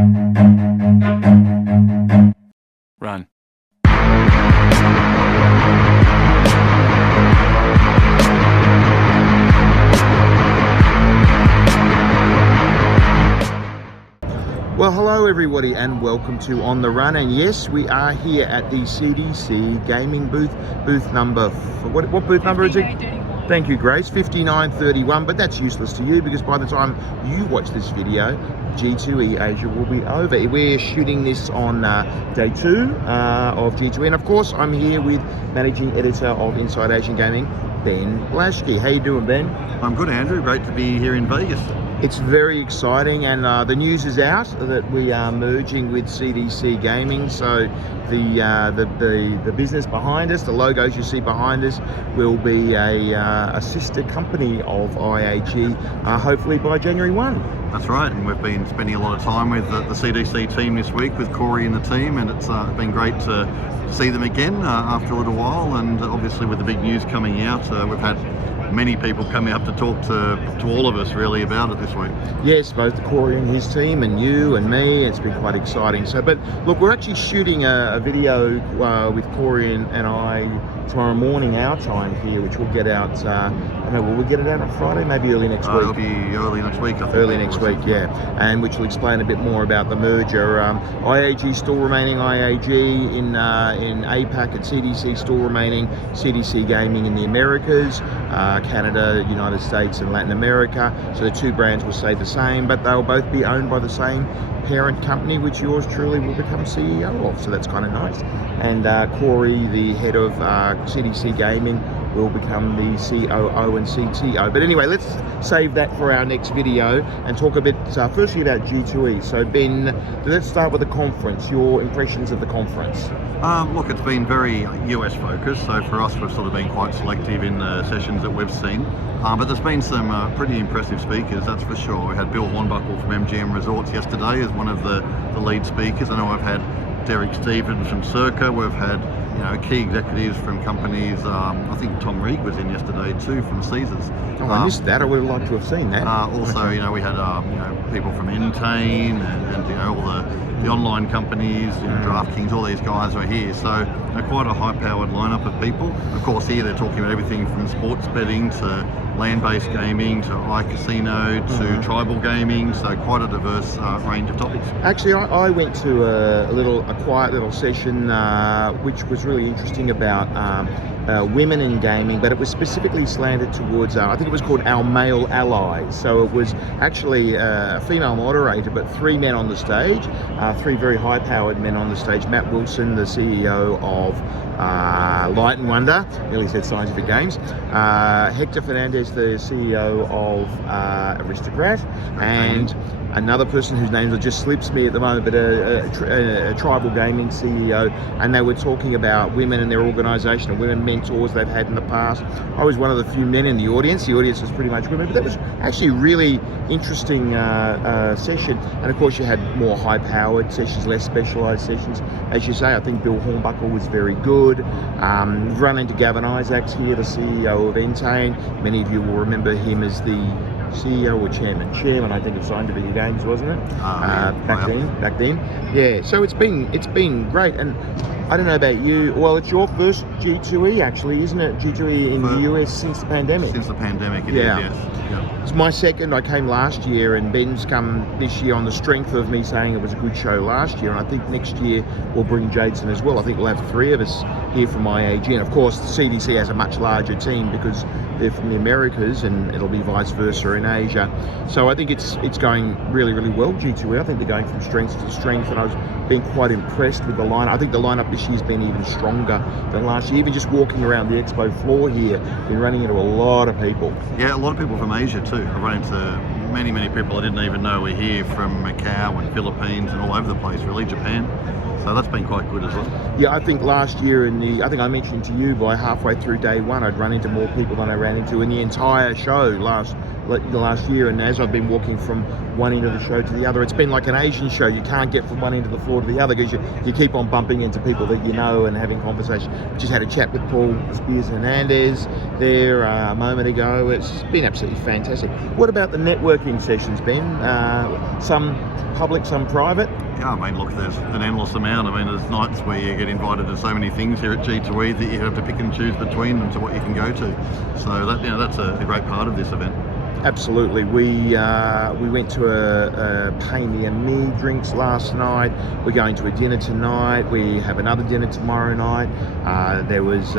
Run. Well, hello everybody and welcome to On The Run, and yes, we are here at the CDC Gaming booth number, what booth number is it? 5931. Thank you, Grace, 5931, but that's useless to you because by the time you watch this video, G2E Asia will be over. We're shooting this on day 2 of G2E, and of course I'm here with Managing Editor of Inside Asian Gaming, Ben Blaschke. How you doing, Ben? I'm good, Andrew. Great to be here in Vegas. It's very exciting, and the news is out that we are merging with CDC Gaming. So the business behind us, the logos you see behind us, will be a sister company of IAG, hopefully by January 1. That's right, and we've been spending a lot of time with the CDC team this week with Corey and the team, and it's been great to see them again after a little while. And obviously with the big news coming out, we've had many people coming up to talk to all of us really about it this week. Yes, both Corey and his team and you and me. It's been quite exciting. So, but look, we're actually shooting a video with Corey and I tomorrow morning our time here, which will get out, I don't know, will we get it out on Friday? Maybe early next week? It'll be early next week, I think. Early next week, yeah. And which will explain a bit more about the merger. IAG still remaining IAG in APAC, and CDC still remaining CDC Gaming in the Americas, Canada, United States and Latin America. So the two brands will stay the same, but they'll both be owned by the same parent company, which yours truly will become CEO of. So that's kind of nice. And Corey, the head of CDC Gaming, will become the COO and CTO. But anyway, let's save that for our next video and talk a bit firstly about G2E. So Ben, let's start with the conference, your impressions of the conference. Look, it's been very US focused, so for us we've sort of been quite selective in the sessions that we've seen, but there's been some pretty impressive speakers, that's for sure. We had Bill Hornbuckle from MGM Resorts yesterday as one of the lead speakers. I know we've had Derek Stevens from Circa, we've had key executives from companies. I think Tom Reeg was in yesterday too from Caesars. Oh, I missed that. I would have liked to have seen that. Also, we had people from Entain and all the online companies, DraftKings, all these guys are here. So quite a high-powered lineup of people. Of course, here they're talking about everything from sports betting to land-based gaming to iCasino to tribal gaming. So quite a diverse range of topics. Actually, I went to a quiet little session which was really interesting about women in gaming, but it was specifically slanted towards, I think it was called Our Male Allies. So it was actually a female moderator, but 3 men on the stage, 3 very high-powered men on the stage. Matt Wilson, the CEO of Light and Wonder, nearly said Scientific Games. Hector Fernandez, the CEO of Aristocrat, and another person whose name just slips me at the moment, but a tribal gaming CEO, and they were talking about women and their organisation and women mentors they've had in the past. I was one of the few men in the audience. The audience was pretty much women, but that was actually a really interesting session. And of course you had more high-powered sessions, less specialised sessions. As you say, I think Bill Hornbuckle was very good. We've run into Gavin Isaacs here, the CEO of Entain. Many of you will remember him as the CEO or chairman, I think, of Scientific Games, wasn't it? Back then. Yeah. So it's been great, and I don't know about you. Well, it's your first G2E, actually, isn't it? G2E in the US since the pandemic. Since the pandemic, it is. Yes. Yeah. It's my second. I came last year, and Ben's come this year on the strength of me saying it was a good show last year, and I think next year we'll bring Jason as well. I think we'll have 3 of us here from IAG, and of course the CDC has a much larger team because they're from the Americas, and it'll be vice versa in Asia. So I think it's going really, really well, G2E. I think they're going from strength to strength, and I was being quite impressed with the lineup. I think the lineup this year's been even stronger than last year. Even just walking around the expo floor here, been running into a lot of people. Yeah, a lot of people from Asia too. I've run into many people I didn't even know were here, from Macau and Philippines and all over the place, really, Japan. So that's been quite good as well. Yeah, I think last year I think I mentioned to you by halfway through day 1, I'd run into more people than I ran into in the entire show last the last year, and as I've been walking from one end of the show to the other, it's been like an Asian show. You can't get from one end of the floor to the other because you keep on bumping into people that you know and having conversation. Just had a chat with Paul Spears Hernandez there a moment ago. It's been absolutely fantastic. What about the networking sessions, Ben? Some public, some private? Yeah, I mean, look, there's an endless amount. I mean, there's nights where you get invited to so many things here at G2E that you have to pick and choose between them to what you can go to. So that, that's a great part of this event. Absolutely. We went to a Pay Me and Me drinks last night. We're going to a dinner tonight. We have another dinner tomorrow night. There was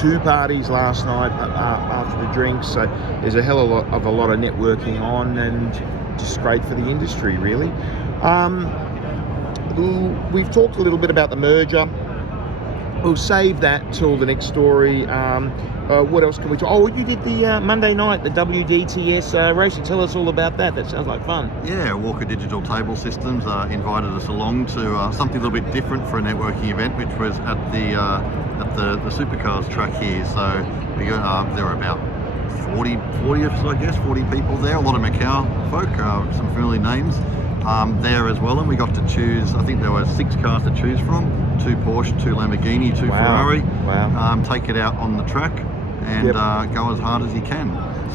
2 parties last night after the drinks. So there's a hell of a lot of networking on, and just great for the industry, really. We've talked a little bit about the merger. We'll save that till the next story. What else can we talk? Oh, you did the Monday night, the WDTS race. Tell us all about that. That sounds like fun. Yeah, Walker Digital Table Systems invited us along to something a little bit different for a networking event, which was at the Supercars track here. So we got there were about 40 of us, I guess, 40 people there. A lot of Macau folk, some familiar names. There as well, and we got to choose, I think there were 6 cars to choose from, 2 Porsche, 2 Lamborghini, 2 Ferrari. Wow. Take it out on the track and go as hard as you can.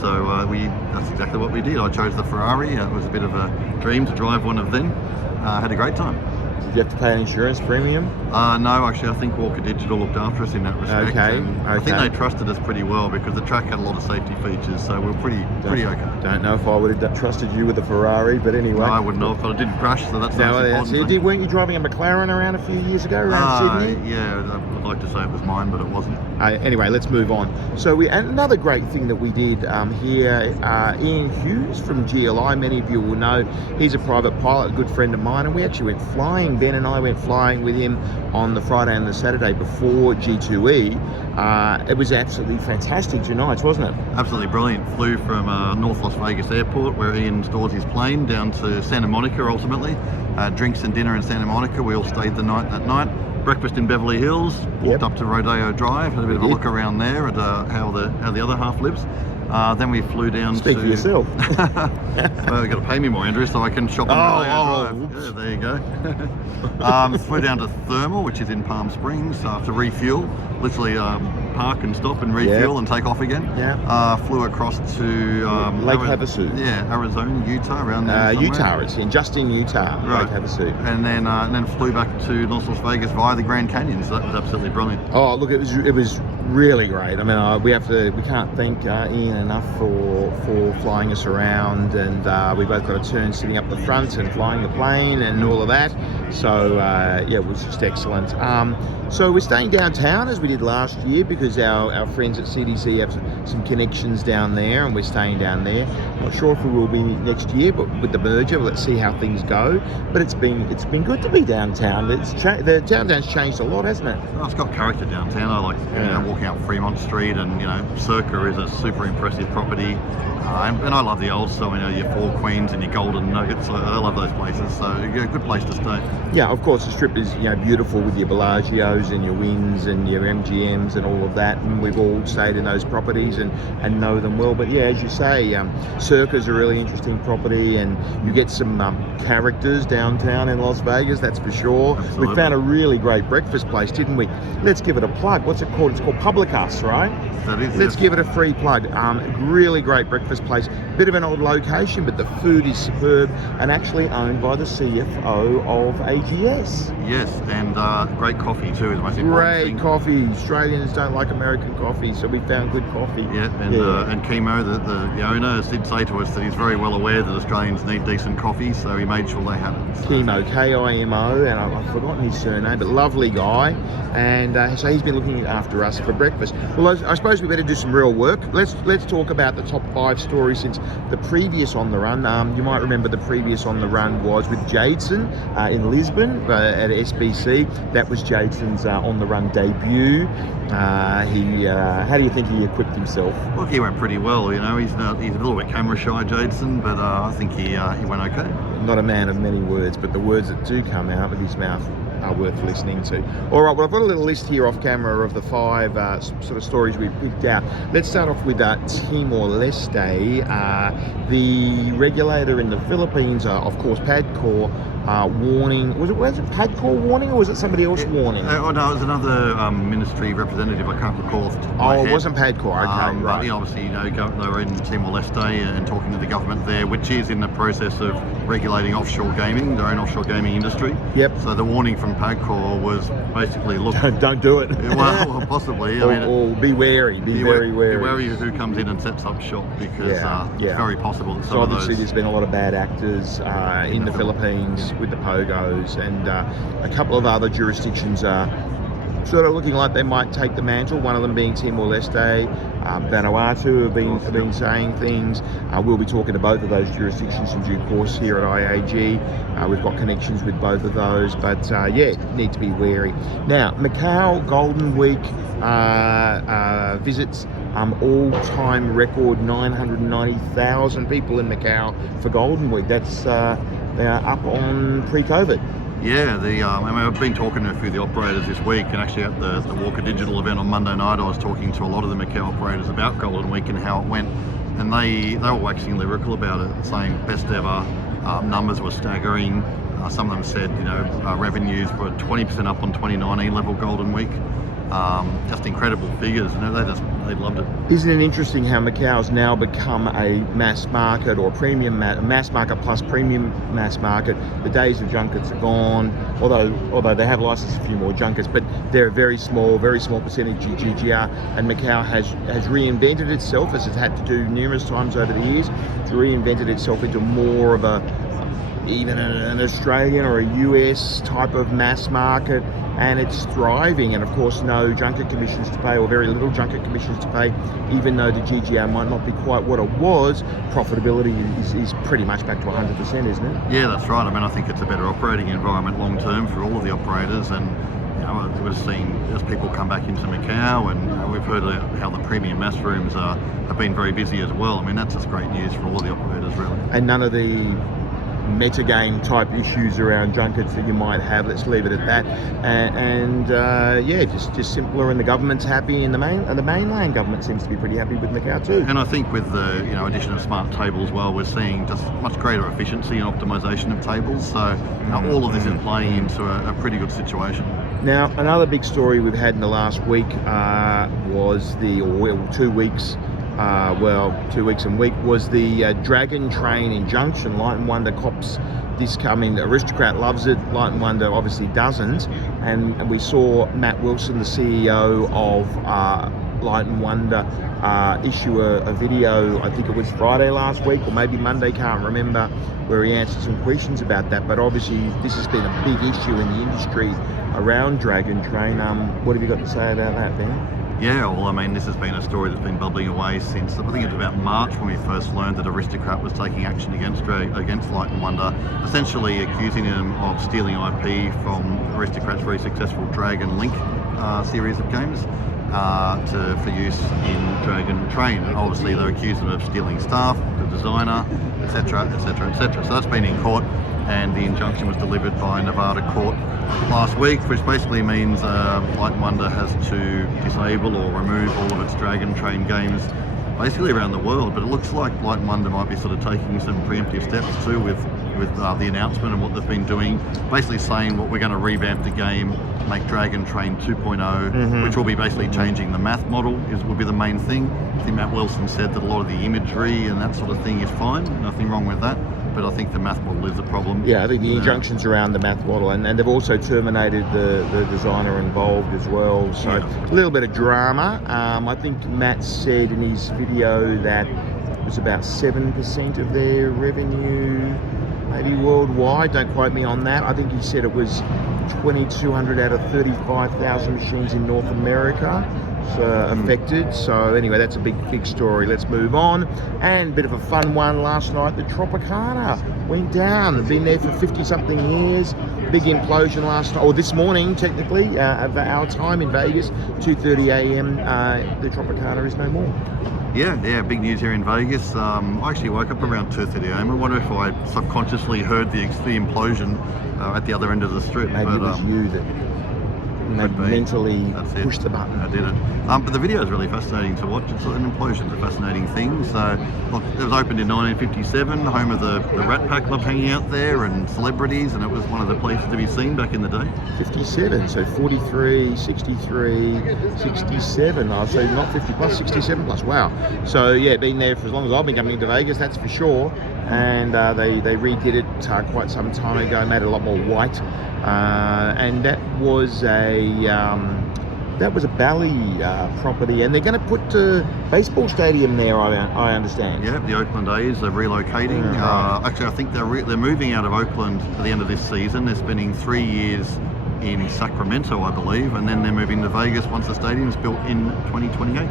So that's exactly what we did. I chose the Ferrari. It was a bit of a dream to drive one of them. Had a great time. Did you have to pay an insurance premium? No, actually, I think Walker Digital looked after us in that respect. Okay. I think they trusted us pretty well because the track had a lot of safety features, so we were pretty okay. Don't know if I would have trusted you with a Ferrari, but anyway. No, I wouldn't have, but I didn't crash, so that's not important. Weren't you driving a McLaren around a few years ago, around Sydney? Yeah, I'd like to say it was mine, but it wasn't. Anyway, let's move on. So and another great thing that we did here, Ian Hughes from GLI, many of you will know, he's a private pilot, a good friend of mine, and we actually went flying. Ben and I went flying with him on the Friday and the Saturday before G2E. It was absolutely fantastic 2 nights, wasn't it? Absolutely brilliant. Flew from North Las Vegas Airport, where Ian stores his plane, down to Santa Monica ultimately. Drinks and dinner in Santa Monica. We all stayed the night that night. Breakfast in Beverly Hills. Walked up to Rodeo Drive, had a bit of a look around there at how the other half lives. Then we flew down Speak for yourself. Well, you've got to pay me more, Andrew, so I can shop on Rodeo Drive. Yeah, there you go. Flew down to Thermal, which is in Palm Springs, to refuel. Literally park and stop and refuel and take off again. Flew across to Lake Havasu. Yeah, Arizona, Utah, around there. Utah, it's in Utah, right. Lake Havasu. And then flew back to North Las Vegas via the Grand Canyon. So that was absolutely brilliant. Oh, look, it was really great. I mean, we can't thank Ian enough for flying us around, and we both got a turn sitting up the front and flying the plane and all of that. So it was just excellent. So we're staying downtown as we did last year because our friends at CDC have some connections down there, and we're staying down there. Not sure if we will be next year, but with the merger, let's see how things go. But it's been good to be downtown. The downtown's changed a lot, hasn't it? Oh, it's got character downtown. I like walking up Fremont Street, and Circa is a super impressive property. And I love the old style, your Four Queens and your Golden Nuggets. I love those places, so a good place to stay. Yeah, of course, the Strip is beautiful with your Bellagios and your Winds and your MGMs and all of that, and we've all stayed in those properties and know them well. But yeah, as you say, Circa's a really interesting property, and you get some characters downtown in Las Vegas, that's for sure. Absolutely. We found a really great breakfast place, didn't we? Let's give it a plug. What's it called? It's called Publicus, right? That is. Let's give it a free plug. Really great breakfast place. Bit of an old location, but the food is superb, and actually owned by the CFO of AGS. Yes, and great coffee too is the most important thing. Great coffee. Australians don't like American coffee, so we found good coffee. Yeah, and Kimo, the owner, did say to us that he's very well aware that Australians need decent coffee, so he made sure they had it. So. Kimo, K-I-M-O, and I've forgotten his surname, but lovely guy, and so he's been looking after us for breakfast. Well, I suppose we better do some real work. Let's talk about the top 5 stories since the previous On The Run. You might remember the previous On The Run was with Jadeson in Lisbon at SBC. That was Jadeson's On The Run debut. How do you think he equipped himself? Look, he went pretty well. He's a little bit camera shy, Jadeson, but I think he went okay. not a man of many words, but the words that do come out of his mouth are worth listening to. All right, well, I've got a little list here off camera of the 5 sort of stories we've picked out. Let's start off with Timor-Leste. The regulator in the Philippines, of course, PADCOR, warning. Was it PADCOR warning, or was it somebody else warning? Oh no, it was another ministry representative. I can't recall off the top of my head. It wasn't PADCOR. Okay, right. But, obviously, they were in Timor-Leste and talking to the government there, which is in the process of regulating offshore gaming, their own offshore gaming industry. Yep. So the warning from PADCOR was basically, look, don't do it. Well, possibly. Or be wary. Be very wary. Be wary of who comes in and sets up shop, because it's very possible that some so of obviously those... there's been a lot of bad actors in the Philippines with the pogos, and a couple of other jurisdictions are sort of looking like they might take the mantle, one of them being Timor-Leste. Vanuatu have been saying things. We'll be talking to both of those jurisdictions in due course here at IAG. We've got connections with both of those, but need to be wary. Now, Macau Golden Week visits, all-time record 990,000 people in Macau for Golden Week. That's they are up on pre-COVID. Yeah, I've been talking to a few of the operators this week, and actually at the Walker Digital event on Monday night, I was talking to a lot of the Macau operators about Golden Week and how it went, and they were waxing lyrical about it, saying best ever. Numbers were staggering. Some of them said, revenues were 20% up on 2019 level Golden Week. Just incredible figures, they loved it. Isn't it interesting how Macau's now become a mass market, or premium mass market plus premium mass market? The days of junkets are gone, although they have licensed a few more junkets, but they're a very small percentage of GGR, and Macau has reinvented itself, as it's had to do numerous times over the years. It's reinvented itself into more of even an Australian or a US type of mass market, and it's thriving. And of course, no junket commissions to pay, or very little junket commissions to pay, even though the GGR might not be quite what it was. Profitability is pretty much back to 100%, isn't it? Yeah, that's right. I think it's a better operating environment long term for all of the operators, and we're seeing as people come back into Macau, and we've heard how the premium mass rooms have been very busy as well. That's just great news for all of the operators, really. And none of the metagame type issues around junkets that you might have. Let's leave it at that. And just simpler, and the government's happy, and the mainland government seems to be pretty happy with Macau too. And I think with the addition of smart tables, we're seeing just much greater efficiency and optimization of tables. So all of this is playing into a pretty good situation. Now, another big story we've had in the last week was 2 weeks. 2 weeks and week was the Dragon Train injunction. Light and Wonder cops this coming. Aristocrat loves it. Light and Wonder obviously doesn't. And we saw Matt Wilson, the CEO of Light and Wonder, issue a video, I think it was Friday last week, or maybe Monday, can't remember, where he answered some questions about that. But obviously this has been a big issue in the industry around Dragon Train. What have you got to say about that, Ben? Yeah, well, this has been a story that's been bubbling away since, I think it was about March, when we first learned that Aristocrat was taking action against Light and Wonder, essentially accusing them of stealing IP from Aristocrat's very successful Dragon Link series of games for use in Dragon Train. And obviously they accused them of stealing staff, the designer, etc., etc., etc. So that's been in court, and the injunction was delivered by Nevada court last week, which basically means Light and Wonder has to disable or remove all of its Dragon Train games basically around the world. But it looks like Light and Wonder might be sort of taking some preemptive steps too with the announcement and what they've been doing, basically saying, well, we're going to revamp the game, make Dragon Train 2.0, which will be basically changing the math model, will be the main thing. I think Matt Wilson said that a lot of the imagery and that sort of thing is fine, nothing wrong with that. But I think the math model is a problem. Yeah, I think the injunctions around the math model, and they've also terminated the designer involved as well. So a little bit of drama. I think Matt said in his video that it was about 7% of their revenue, maybe worldwide. Don't quote me on that. I think he said it was 2,200 out of 35,000 machines in North America affected. So anyway, that's a big story. Let's move on. And a bit of a fun one last night. The Tropicana went down. Been there for 50-something years. Big implosion last night, or this morning technically, at our time in Vegas, 2:30 a.m. The Tropicana is no more. Yeah, big news here in Vegas. I actually woke up around 2:30 a.m. I wonder if I subconsciously heard the implosion at the other end of the strip. Maybe it was you that mentally pushed the button. I did it. But the video is really fascinating to watch. It's an implosion, a fascinating thing. So, look, it was opened in 1957, home of the Rat Pack Club hanging out there and celebrities, and it was one of the places to be seen back in the day. 57, so 43, 63, 67. I'll say not 50 plus, 67 plus. Wow. So yeah, been there for as long as I've been coming to Vegas, that's for sure. And they redid it quite some time ago, made it a lot more white. And that was a Bally property, and they're going to put a baseball stadium there. I understand. Yeah, the Oakland A's are relocating. Actually, I think they're moving out of Oakland at the end of this season. They're spending 3 years in Sacramento, I believe, and then they're moving to Vegas once the stadium's built in 2028.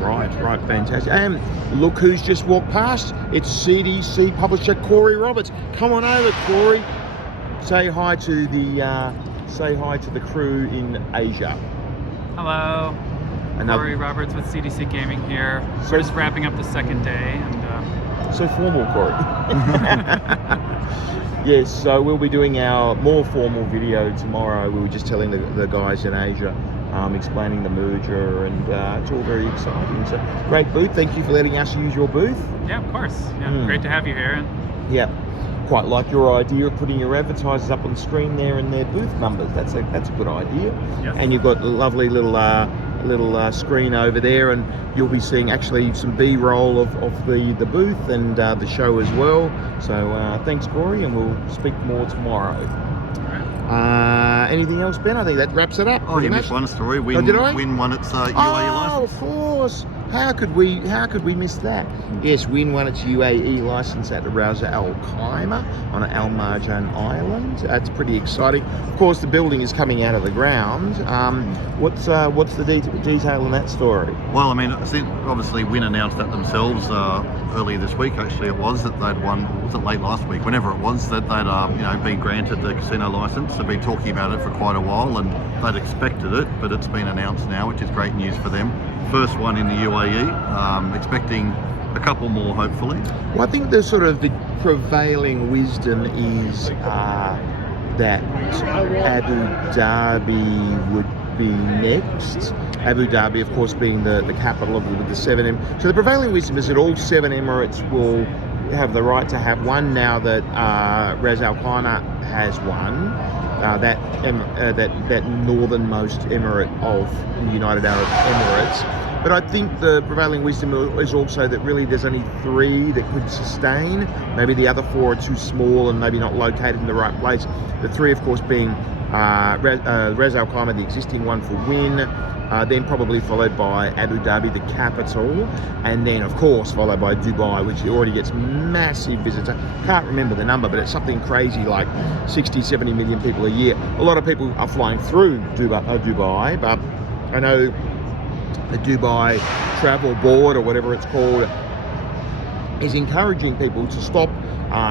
Right, fantastic. And look who's just walked past. It's CDC publisher Corey Roberts. Come on over, Corey. Say hi to the crew in Asia. Hello, Corey Roberts with CDC Gaming here. We're just wrapping up the second day, and so formal, Corey. Yes, so we'll be doing our more formal video tomorrow. We were just telling the guys in Asia, explaining the merger, and it's all very exciting. So great booth. Thank you for letting us use your booth. Yeah, of course. Yeah, great to have you here. Yeah. Quite like your idea of putting your advertisers up on the screen there and their booth numbers. That's a good idea. Yes. And you've got a lovely little screen over there, and you'll be seeing actually some B-roll of the booth and the show as well. So thanks, Corey, and we'll speak more tomorrow. Anything else, Ben? I think that wraps it up. Oh, you missed one story. Win won its UAE license. Oh, of course. How could we miss that? Yes, Win won its UAE license at Ras Al Khaimah on Al Marjan Island. That's pretty exciting. Of course, the building is coming out of the ground. What's the detail in that story? Well, I mean, obviously Win announced that themselves earlier this week. Actually, it was that they'd won. Was it late last week? Whenever it was, that they'd been granted the casino license. They've been talking about it for quite a while, and they'd expected it, but it's been announced now, which is great news for them. First one in the UAE, expecting a couple more hopefully. Well, I think the prevailing wisdom is that Abu Dhabi would be next. Abu Dhabi, of course, being the capital of the 7 Emirates. So the prevailing wisdom is that all 7 Emirates will have the right to have one now that Ras Al Khaimah has one. That northernmost emirate of the United Arab Emirates. But I think the prevailing wisdom is also that really there's only 3 that could sustain. Maybe the other 4 are too small and maybe not located in the right place. The 3, of course, being Ras Al Khaimah, the existing one for Win, then probably followed by Abu Dhabi, the capital, and then of course followed by Dubai, which already gets massive visitors. Can't remember the number, but it's something crazy like 60-70 million people a year. A lot of people are flying through Dubai, but I know the Dubai Travel Board, or whatever it's called, is encouraging people to stop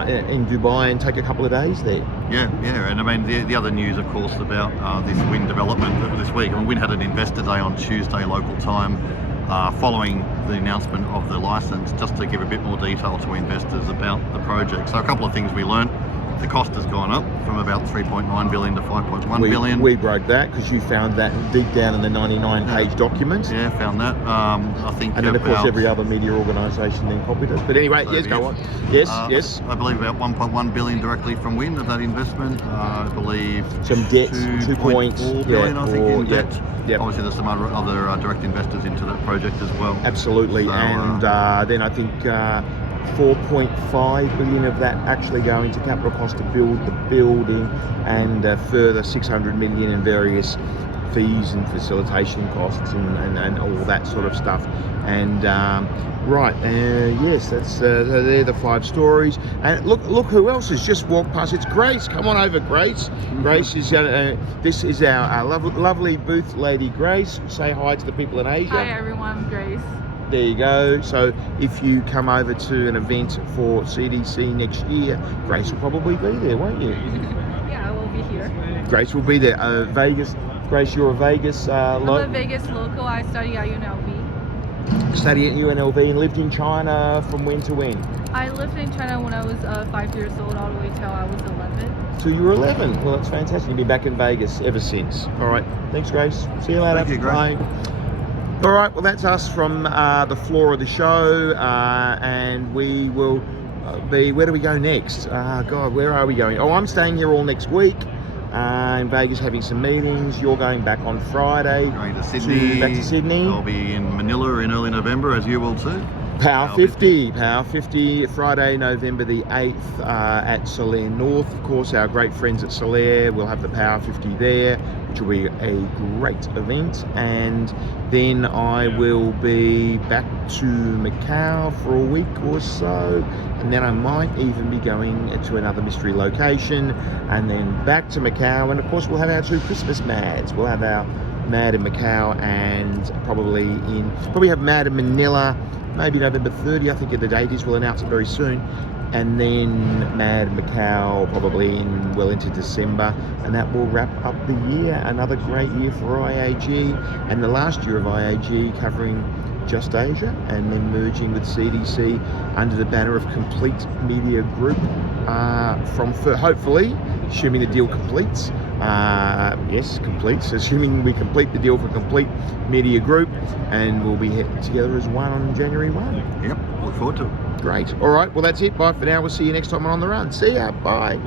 in Dubai and take a couple of days there. Yeah, and I mean the other news, of course, about this Win development this week. I mean, Win had an investor day on Tuesday local time, following the announcement of the license, just to give a bit more detail to investors about the project. So a couple of things we learned. The cost has gone up from about 3.9 billion to 5.1 billion. We broke that because you found that deep down in the 99-page document. Yeah, found that. I think. And then of course every other media organisation then copied it. But anyway, so yes, go on. Yes. I believe about 1.1 billion directly from Win of that investment. I believe some debt, 2.4 billion, I think, in debt. Yep. Obviously, there's some other direct investors into that project as well. Absolutely, so, and then I think 4.5 billion of that actually going to capital cost to build the building, and further 600 million in various fees and facilitation costs and all that sort of stuff. And yes, that's they're the 5 stories. And look who else has just walked past. It's Grace. Come on over, Grace. Grace is this is our lovely booth lady, Grace. Say hi to the people in Asia. Hi everyone, Grace. There you go. So if you come over to an event for CDC next year, Grace will probably be there, won't you? Yeah, I will be here. Grace will be there. Vegas. Grace, you're a Vegas I'm a Vegas local. I study at UNLV. studied at UNLV and lived in China from when to when? I lived in China when I was 5 years old, all the way till I was 11. So you were 11. Well, that's fantastic. You've been back in Vegas ever since. All right. Thanks, Grace. See you later. Thank you, Grace. Bye. All right. Well, that's us from the floor of the show, and we will be. Where do we go next? God, where are we going? Oh, I'm staying here all next week. In Vegas, having some meetings. You're going back on Friday. Going to Sydney. Back to Sydney. I'll be in Manila in early November, as you will too. Power 50, Friday, November the 8th at Solaire North. Of course, our great friends at Solaire will have the Power 50 there, which will be a great event. And then I will be back to Macau for a week or so. And then I might even be going to another mystery location and then back to Macau. And of course, we'll have our 2 Christmas Mads. We'll have our Mad in Macau and probably have Mad in Manila. Maybe November 30, I think the date is. We'll announce it very soon. And then Mad Macau probably well into December. And that will wrap up the year. Another great year for IAG. And the last year of IAG covering just Asia and then merging with CDC under the banner of Complete Media Group hopefully, assuming the deal completes. Yes, completes. Assuming we complete the deal for Complete Media Group, and we'll be together as one on January 1. Yep, look forward to it. Great. All right, well, that's it. Bye for now. We'll see you next time on The Run. See ya. Bye.